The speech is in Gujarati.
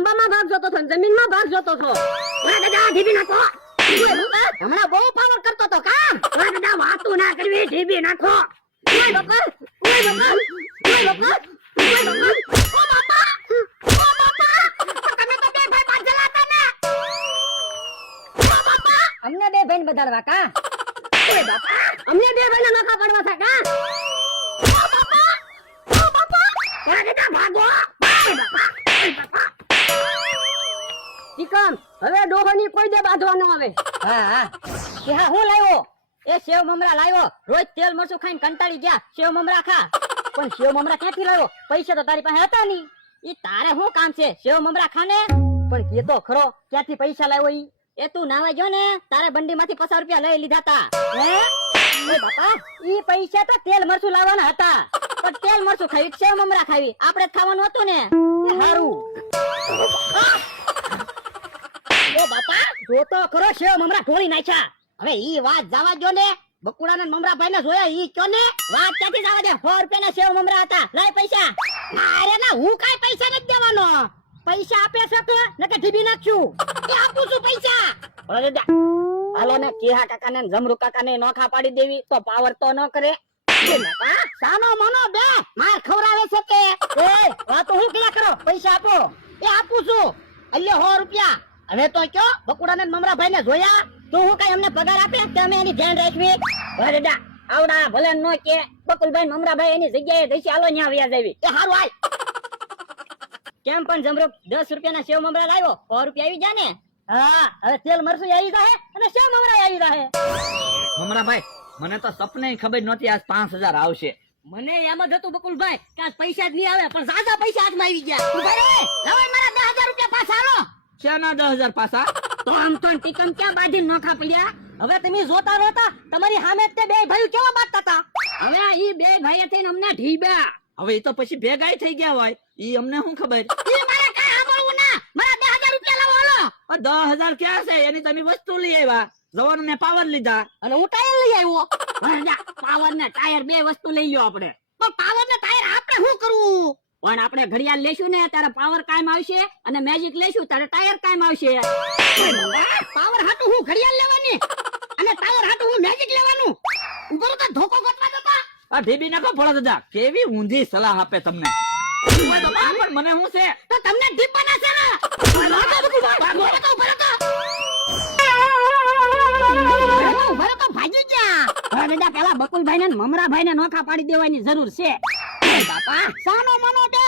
તાંબામાં ભાગ જોતો છો, જમીનમાં ભાગ જોતો છો. ઓલા દાદા ઢીબી નાખો. હમણાં બહુ પાવર કરતો તો કામ. ઓલા દાદા વાતું ના કરવી, ઢીબી નાખો. ઓય બાપા, ઓય બાપા, ઓય બાપા, ઓય બાપા. ઓ બાપા, ઓ બાપા, તમે તો બે ભાઈ પાછળ હતા ને. ઓ બાપા, અમને બે ભાઈને બધાડવા કા? ઓય બાપા, અમને બે ભાઈને નોખા પાડવા છે કા? ઓ બાપા, ઓ બાપા, ઓલા દાદા ભાગો. ઓય બાપા, ઓય બાપા. ચિકન, હવે ડોહોની કોઈ દે બાંધવાનો આવે. હા હા કે હા હું લાવ્યો એ સેવ મમરા લાવ્યો રોજ તેલ મરચું ખાઈને કંટાળી ગયા સેવ મમરા ખા પણ સેવ મમરા ક્યાંથી લાવ્યો પૈસા તો તારી પાસે હતા નહીં ઈ તારે શું કામ છે સેવ મમરા ખાને પણ કે તો ખરો ક્યાંથી પૈસા લાવ્યો ઈ એ તું નાવા જો ને તારે બંડીમાંથી 50 રૂપિયા લઈ લીધા તા હે એ બાપા ઈ પૈસા તો તેલ મરચું લાવવાના હતા પણ તેલ મરચું ખાવી સેવ મમરા ખાવી આપણે જ ખાવાનું હતું ને એ હારું ઓ બાપા જો તો ખરો સેવ મમરા ઢોળી નાખ્યા હવે ઈ વાત જવા જો ને બકુડાના મમરા ભાઈ ને જોયા ઈ કયો ને વાત ક્યાંથી જવા દે 100 રૂપિયાના સેવ મમરા હતા લાય પૈસા અરે ના હું કાઈ પૈસા નથી દેવાનો પૈસા આપે છે તો નકે ઢીબી નાખશું એ આપું છું પૈસા ઓલા દાદા હાલો ને કેહા કાકા ને જમરૂ કાકા ને નોખા પાડી દેવી તો પાવર તો ન કરે એ બાપા સાનો મનો બે માર ખવરાવે છે કે એ વાત હું ક્યાં કરો પૈસા આપો એ આપું છું અલ્યો 100 રૂપિયા હવે તો કયો બકુડાને મમરા ભાઈ ને જોયા તો હું કઈ અમને પગાર આપે કે અમે એની ધ્યાન રાખવી અરે દાદા આવડા ભલે નો કે બકુલભાઈ મમરાભાઈ એની જગ્યાએ દઈશી હાલો ન્યા વ્યા જાવી એ હારું હાલ કેમ પણ જમરો 10 રૂપિયાના સેવ મમરા લાવ્યો 100 રૂપિયા આવી જા ને હા હવે તેલ મરસું આવી જાહે અને સેવ મમરા આવી જાહે મમરાભાઈ મને તો સપને ખબર નહોતી આજ 5000 આવશે. મને એમ જ હતું બકુલભાઈ કે આજ પૈસા જ નહીં આવે પણ સાદા પૈસા હાથમાં આવી ગયા તું ભાઈ લાવો મારા 10000 રૂપિયા પાછા આલો શાના 10000 પાછા? તો આમ તો ટીકમ ક્યાં બાંધી નોખા પડ્યા હવે તમે જોતા નહોતા તમારી સામે તે બે ભાઈઓ કેવા બાંધતા હતા હવે ઈ બે ભાઈએ થઈને અમને ઢીબ્યા હવે એ તો પછી ભેગાઈ થઈ ગયા હોય ઈ અમને શું ખબર? ઈ મારે કાઈ સાંભળવું ના મારા 10000 રૂપિયા લાવો હાલો 10000 ક્યાં છે? એની તમે વસ્તુ લઈ આવ્યા, જવાનું ને પાવર લીધા અને હું ટાયર લઈ આવ્યો પાવર ને ટાયર બે વસ્તુ લઈ લ્યો આપણે પણ પાવર ને ટાયર આપણે શું કરવું પણ આપણે ઘડિયાળ લેશું ને ત્યારે પાવર કાયમ આવશે અને મેજિક લેશું ત્યારે ટાયર કાયમ આવશે પાવર હાટુ હું ઘડિયાળ લેવાની અને ટાયર હાટુ હું મેજિક લેવાનું ઉપર તો ધોકો ગોતવા દેતા આ ઢીબી નાખો ભોળા દાદા, કેવી ઊંધી સલાહ આપે તમને. ઓય બાપા, પણ મને શું છે? તો તમને ડીપના છે ને ભાગો ભાગી ગયા દાદા પેલા બકુલભાઈ ને મમરાભાઈ ને નોખા પાડી દેવાની જરૂર છે બાપા સાનો મનો બે